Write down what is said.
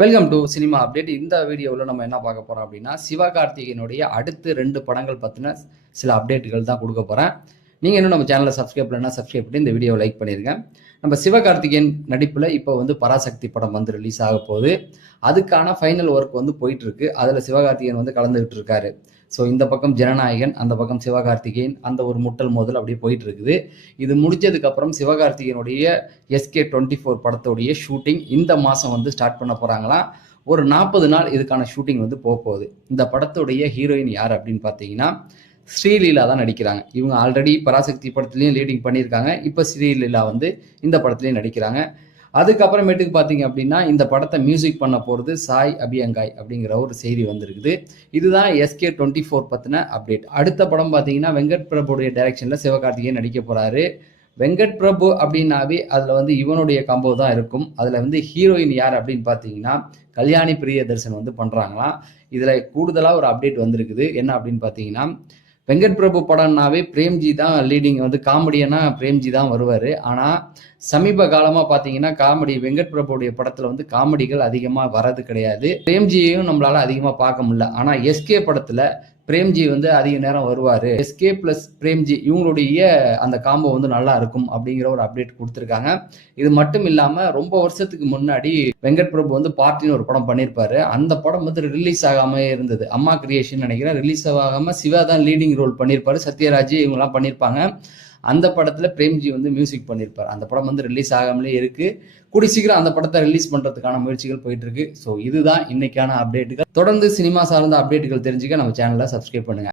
Welcome to cinema update. இந்த வீடியோவில் நம்ம என்ன பார்க்க போகிறோம் அப்படின்னா, சிவகார்த்திகேயனுடைய அடுத்து 2 படங்கள் பற்றின சில அப்டேட்டுகள் தான் கொடுக்க போகிறேன். நீங்கள் இன்னும் நம்ம சேனலை சப்ஸ்கிரைப் பண்ணலைன்னா சப்ஸ்கிரைப் பண்ணி இந்த வீடியோவை லைக் பண்ணிடுங்க. நம்ம சிவகார்த்திகேயன் நடிப்பில் இப்போ பராசக்தி படம் ரிலீஸ் ஆக போகுது. அதுக்கான ஃபைனல் ஒர்க் போயிட்டுருக்கு. அதில் சிவகார்த்திகேயன் கலந்துக்கிட்டு இருக்காரு. ஸோ இந்த பக்கம் ஜனநாயகன், அந்த பக்கம் சிவகார்த்திகேயன், அந்த ஒரு முட்டல் மோதல் அப்படியே போயிட்டு இருக்குது. இது முடிஞ்சதுக்கப்புறம் சிவகார்த்திகேயனுடைய SK24 படத்துடைய ஷூட்டிங் இந்த மாதம் ஸ்டார்ட் பண்ண போகிறாங்களாம். ஒரு 40 நாள் இதுக்கான ஷூட்டிங் போக போகுது. இந்த படத்துடைய ஹீரோயின் யார் அப்படின்னு பார்த்தீங்கன்னா ஸ்ரீலீலா தான் நடிக்கிறாங்க. இவங்க ஆல்ரெடி பராசக்தி படத்துலையும் லீடிங் பண்ணியிருக்காங்க. இப்போ ஸ்ரீலீலா இந்த படத்துலையும் நடிக்கிறாங்க. அதுக்கப்புறமேட்டுக்கு பார்த்தீங்க அப்படின்னா இந்த படத்தை மியூசிக் பண்ண போகிறது சாய் அபியங்காய் அப்படிங்கிற ஒரு செய்தி வந்திருக்குது. இதுதான் SK24 பற்றின அப்டேட். அடுத்த படம் பார்த்தீங்கன்னா வெங்கட் பிரபுடைய டைரக்ஷனில் சிவகார்த்திகேயன் நடிக்க போகிறாரு. வெங்கட் பிரபு அப்படின்னாவே அதில் இவனுடைய காம்போ தான் இருக்கும். அதில் ஹீரோயின் யார் அப்படின்னு பார்த்தீங்கன்னா கல்யாணி பிரியதர்சன் பண்ணுறாங்களாம். இதில் கூடுதலாக ஒரு அப்டேட் வந்திருக்குது. என்ன அப்படின்னு பார்த்தீங்கன்னா வெங்கட் பிரபு படம்னாவே பிரேம்ஜி தான் லீடிங், காமெடியனா பிரேம்ஜி தான் வருவார். ஆனால் சமீப காலமாக பார்த்தீங்கன்னா காமெடி வெங்கட் பிரபுடைய படத்தில் காமெடிகள் அதிகமாக வர்றது கிடையாது. பிரேம்ஜியையும் நம்மளால அதிகமாக பார்க்க முடியல. ஆனால் SK படத்தில் பிரேம்ஜி அதிக நேரம் வருவார். SK + பிரேம்ஜி இவங்களுடைய அந்த காம்போ நல்லா இருக்கும் அப்படிங்கிற ஒரு அப்டேட் கொடுத்துருக்காங்க. இது மட்டும் இல்லாமல் ரொம்ப வருஷத்துக்கு முன்னாடி வெங்கட் பிரபு பார்ட்டின்னு ஒரு படம் பண்ணியிருப்பாரு. அந்த படம் ரிலீஸ் ஆகாம இருந்தது. அம்மா கிரியேஷன் நினைக்கிறேன். ரிலீஸ் ஆகாம சிவா தான் லீடிங் ரோல் பண்ணியிருப்பாரு. சத்யராஜ் இவங்கெல்லாம் பண்ணியிருப்பாங்க. அந்த படத்தில் பிரேம்ஜி மியூசிக் பண்ணியிருப்பார். அந்த படம் ரிலீஸ் ஆகாமலே இருக்கு. கூடி சீக்கிரம் அந்த படத்தை ரிலீஸ் பண்ணுறதுக்கான முயற்சிகள் போயிட்டு இருக்கு. ஸோ இதுதான் இன்னைக்கான அப்டேட்டுகள். தொடர்ந்து சினிமா சார்ந்த அப்டேட்டுகள் தெரிஞ்சுக்க நம்ம சேனலை சப்ஸ்கிரைப் பண்ணுங்க.